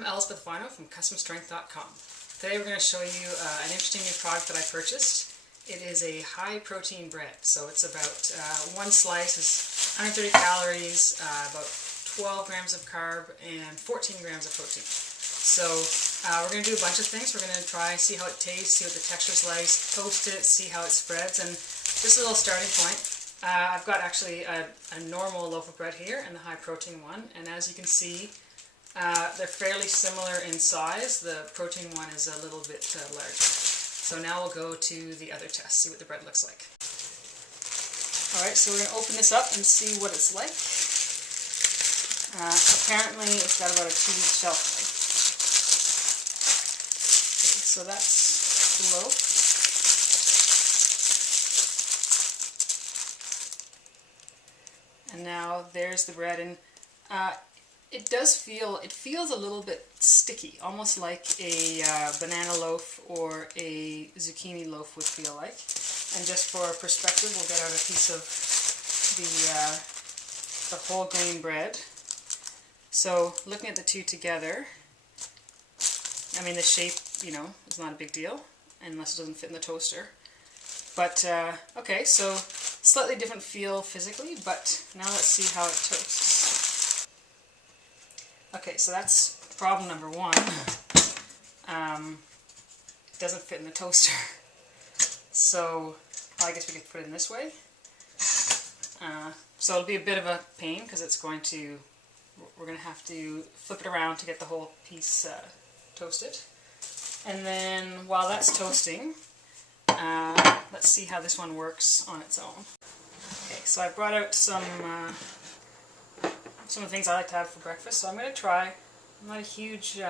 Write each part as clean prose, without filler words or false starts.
I'm Elspeth Vino from CustomStrength.com. Today we're going to show you an interesting new product that I purchased. It is a high protein bread, so it's about one slice is 130 calories, about 12 grams of carb, and 14 grams of protein. So we're going to do a bunch of things. We're going to try, see how it tastes, see what the texture's like, toast it, see how it spreads, and just a little starting point. I've got actually a normal loaf of bread here and the high protein one, and as you can see, they're fairly similar in size. The protein one is a little bit larger. So now we'll go to the other test, see what the bread looks like. Alright, so we're going to open this up and see what it's like. Apparently it's got about a 2-week shelf life. Okay, so that's the loaf. And now there's the bread, and it feels a little bit sticky, almost like a banana loaf or a zucchini loaf would feel like. And just for perspective, we'll get out a piece of the whole grain bread. So looking at the two together, I mean the shape, you know, is not a big deal unless it doesn't fit in the toaster. But okay, so slightly different feel physically, but now let's see how it toasts. Okay, so that's problem number one. It doesn't fit in the toaster. So I guess we could put it in this way. So it'll be a bit of a pain because we're going to have to flip it around to get the whole piece toasted. And then while that's toasting, let's see how this one works on its own. Okay, so I brought out some of the things I like to have for breakfast. So I'm going to try. I'm not a huge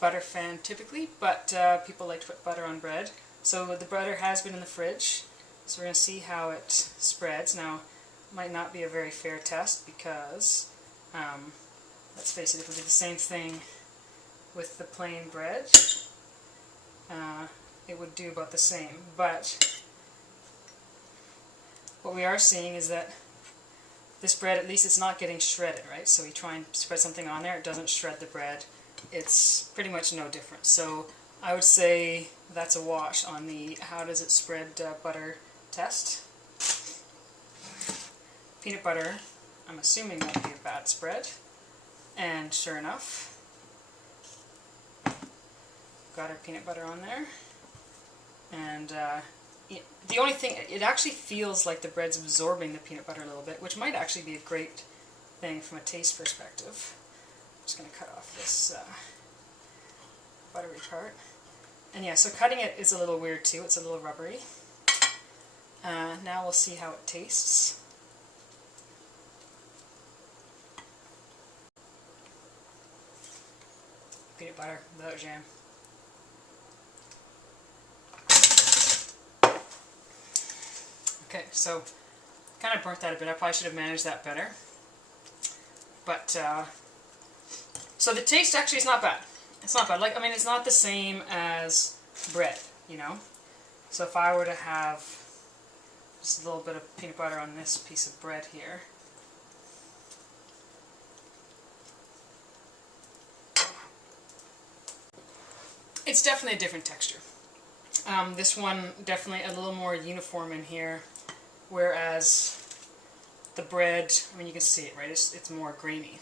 butter fan typically, but people like to put butter on bread. So the butter has been in the fridge, so we're going to see how it spreads. Now, it might not be a very fair test because, let's face it, if we did the same thing with the plain bread, it would do about the same. But what we are seeing is that this bread, at least it's not getting shredded, right? So we try and spread something on there, it doesn't shred the bread. It's pretty much no different. So I would say that's a wash on the how does it spread butter test. Peanut butter, I'm assuming that would be a bad spread. And sure enough, got our peanut butter on there. And the only thing, it actually feels like the bread's absorbing the peanut butter a little bit, which might actually be a great thing from a taste perspective. I'm just going to cut off this buttery part. And yeah, so cutting it is a little weird too, it's a little rubbery. Now we'll see how it tastes. Peanut butter without jam. Okay, so kind of burnt that a bit. I probably should have managed that better. But, so the taste actually is not bad. It's not bad. Like, I mean, it's not the same as bread, you know? So if I were to have just a little bit of peanut butter on this piece of bread here. It's definitely a different texture. This one definitely a little more uniform in here, whereas the bread, I mean you can see it, right? It's more grainy.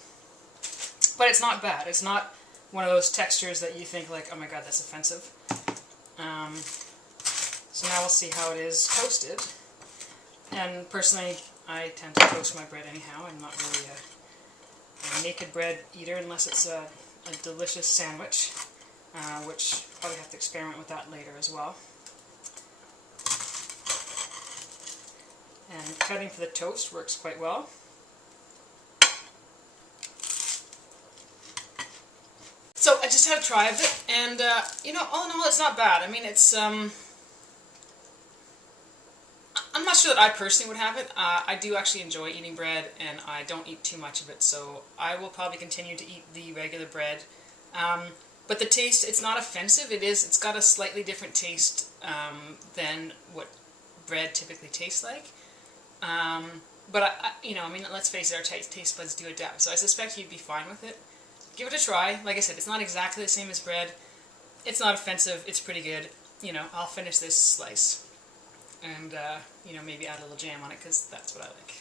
But it's not bad. It's not one of those textures that you think like, oh my god, that's offensive. So now we'll see how it is toasted. And personally, I tend to toast my bread anyhow. I'm not really a naked bread eater unless it's a delicious sandwich. Which I'll probably have to experiment with that later as well. And cutting for the toast works quite well. So I just had a try of it, and you know, all in all, it's not bad. I mean, it's I'm not sure that I personally would have it. I do actually enjoy eating bread, and I don't eat too much of it, so I will probably continue to eat the regular bread. But the taste, it's not offensive. It's got a slightly different taste than what bread typically tastes like. But you know, I mean, let's face it, our taste buds do adapt. So I suspect you'd be fine with it. give it a try. Like I said, it's not exactly the same as bread. It's not offensive. It's pretty good. You know, I'll finish this slice and, you know, maybe add a little jam on it because that's what I like.